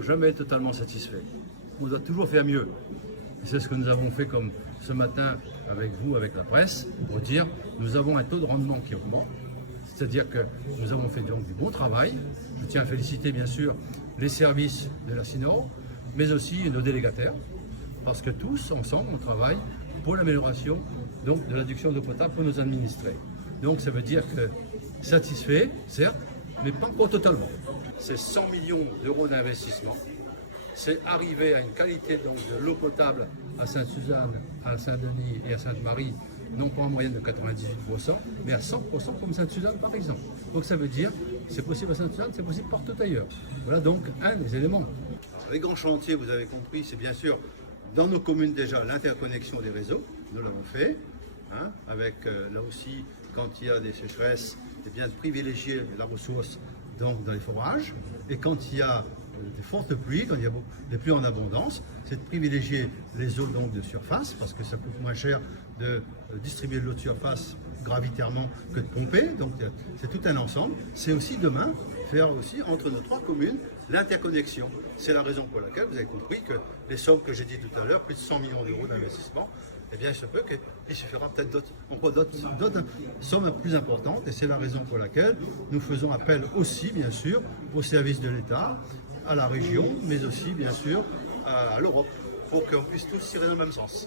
faut jamais être totalement satisfait. On doit toujours faire mieux. Et c'est ce que nous avons fait comme ce matin avec vous, avec la presse, pour dire nous avons un taux de rendement qui augmente. C'est-à-dire que nous avons fait donc du bon travail. Je tiens à féliciter bien sûr les services de la CINO, mais aussi nos délégataires, parce que tous, ensemble, on travaille pour l'amélioration donc, de l'adduction d'eau potable pour nos administrés. Donc ça veut dire que satisfait, certes, mais pas encore totalement. C'est 100 millions d'euros d'investissement. C'est arriver à une qualité donc, de l'eau potable à Sainte-Suzanne, à Saint-Denis et à Sainte-Marie, non pas en moyenne de 98%, mais à 100% comme Sainte-Suzanne par exemple. Donc ça veut dire, c'est possible à Sainte-Suzanne, c'est possible partout ailleurs. Voilà donc un des éléments. Alors, les grands chantiers, vous avez compris, c'est bien sûr dans nos communes déjà l'interconnexion des réseaux, nous l'avons fait, hein, avec là aussi quand il y a des sécheresses, c'est bien de privilégier la ressource donc, dans les forages, et quand il y a des fortes pluies, quand il y a des pluies en abondance, c'est de privilégier les eaux donc, de surface, parce que ça coûte moins cher de distribuer de l'eau de surface gravitairement que de pomper, donc c'est tout un ensemble. C'est aussi demain faire aussi entre nos trois communes l'interconnexion. C'est la raison pour laquelle vous avez compris que les sommes que j'ai dit tout à l'heure, plus de 100 millions d'euros d'investissement, eh bien il se peut qu'il suffira peut-être d'autres sommes plus importantes, et c'est la raison pour laquelle nous faisons appel aussi bien sûr aux services de l'État, à la région, mais aussi bien sûr à l'Europe, pour qu'on puisse tous tirer dans le même sens.